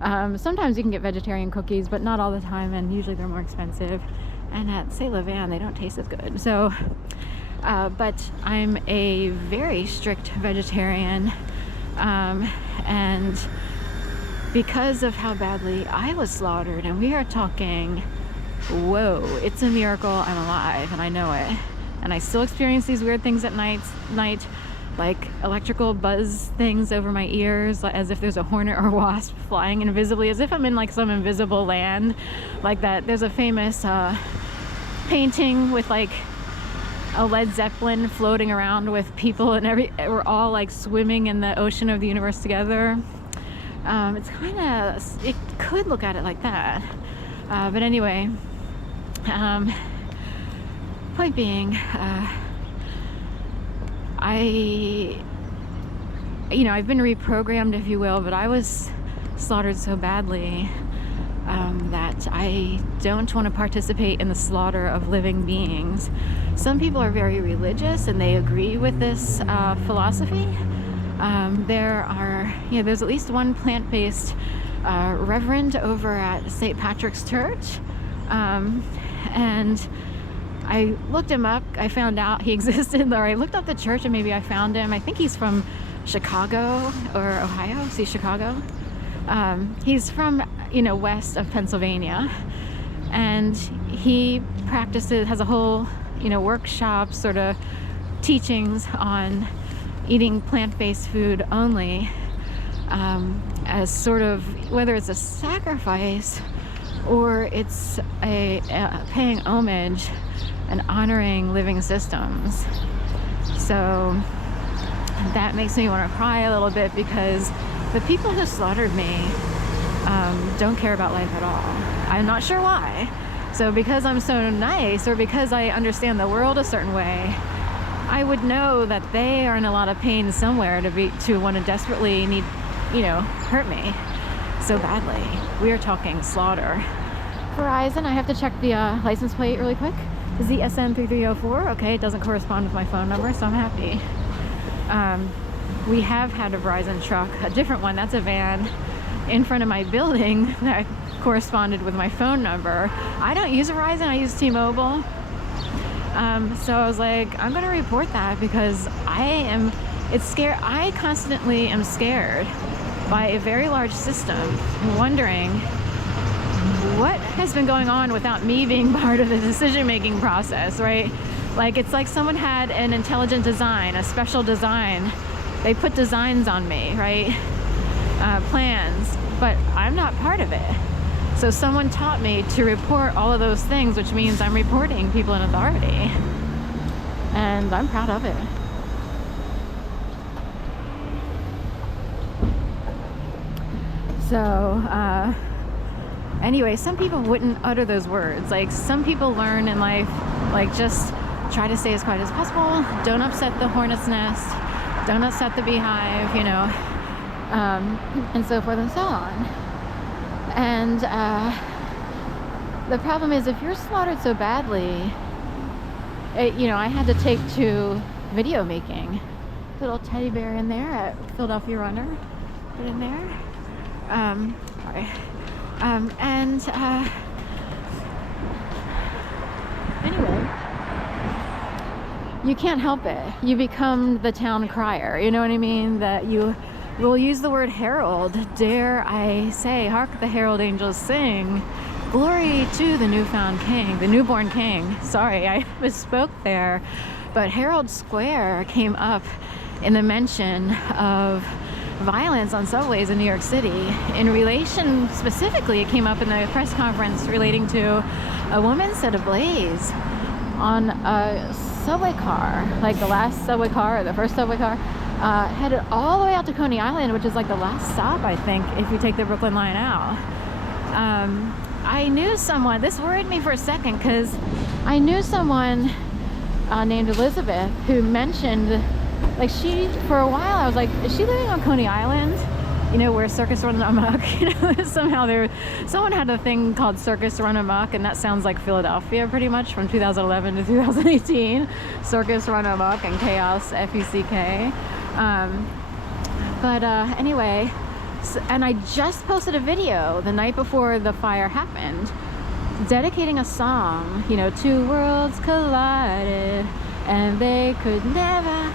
Sometimes you can get vegetarian cookies, but not all the time, and usually they're more expensive. And at Say Levan, they don't taste as good. So, but I'm a very strict vegetarian, and because of how badly I was slaughtered, and we are talking, whoa, it's a miracle I'm alive, and I know it. And I still experience these weird things at night, like electrical buzz things over my ears, as if there's a hornet or wasp flying invisibly, as if I'm in like some invisible land like that. There's a famous painting with like a Led Zeppelin floating around with people, and we're all like swimming in the ocean of the universe together. It's kind of, it could look at it like that, but anyway, point being, I've been reprogrammed, if you will, but I was slaughtered so badly that I don't want to participate in the slaughter of living beings. Some people are very religious and they agree with this philosophy. There's at least one plant-based reverend over at St. Patrick's Church, and I looked him up. I found out he existed, or I looked up the church and maybe I found him. I think he's from Chicago or Ohio. See, Chicago. He's from, west of Pennsylvania, and he has a whole, workshop sort of teachings on eating plant-based food only, as sort of, whether it's a sacrifice or it's a paying homage and honoring living systems. So that makes me want to cry a little bit, because the people who slaughtered me don't care about life at all. I'm not sure why. So because I'm so nice, or because I understand the world a certain way, I would know that they are in a lot of pain somewhere to want to desperately hurt me so badly. We are talking slaughter. Verizon, I have to check the license plate really quick. ZSN3304. Okay, it doesn't correspond with my phone number, so I'm happy. We have had a Verizon truck, a different one, that's a van, in front of my building that corresponded with my phone number. I don't use Verizon, I use T-Mobile. So I was like, I'm gonna report that, because I constantly am scared by a very large system, wondering what has been going on without me being part of the decision-making process, right? Like, it's like someone had an intelligent design, a special design. They put designs on me, right? Plans, but I'm not part of it. So someone taught me to report all of those things, which means I'm reporting people in authority. And I'm proud of it. So, anyway, some people wouldn't utter those words. Like, some people learn in life, like, just try to stay as quiet as possible. Don't upset the hornet's nest. Don't upset the beehive, and so forth and so on. And the problem is, if you're slaughtered so badly, I had to take to video making. Little teddy bear in there at Philadelphia Runner. Put in there. Sorry. Anyway, you can't help it. You become the town crier. You know what I mean? That you will use the word herald. Dare I say, hark the herald angels sing, glory to the newfound king, the newborn king. Sorry, I misspoke there. But Herald Square came up in the mention of violence on subways in New York City. In relation, specifically, it came up in the press conference relating to a woman set ablaze on a subway car, like the last subway car or the first subway car, headed all the way out to Coney Island, which is like the last stop, I think, if you take the Brooklyn line out. I knew someone, this worried me for a second, because I knew someone named Elizabeth who mentioned, like, for a while I was like, is she living on Coney Island? Where Circus Run Amok, somehow someone had a thing called Circus Run Amok, and that sounds like Philadelphia pretty much from 2011 to 2018. Circus Run Amok and Chaos, F-E-C-K. Anyway, And I just posted a video the night before the fire happened, dedicating a song, you know, 2 worlds collided and they could never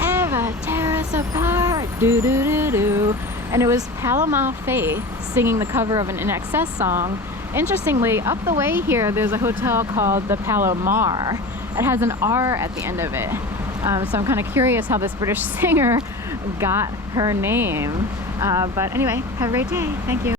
ever tear us apart, do do do do. And it was Palomar Faith singing the cover of an INXS song. Interestingly, up the way here there's a hotel called the Palomar. It has an R at the end of it. So I'm kind of curious how this British singer got her name. But anyway, have a great day. Thank you.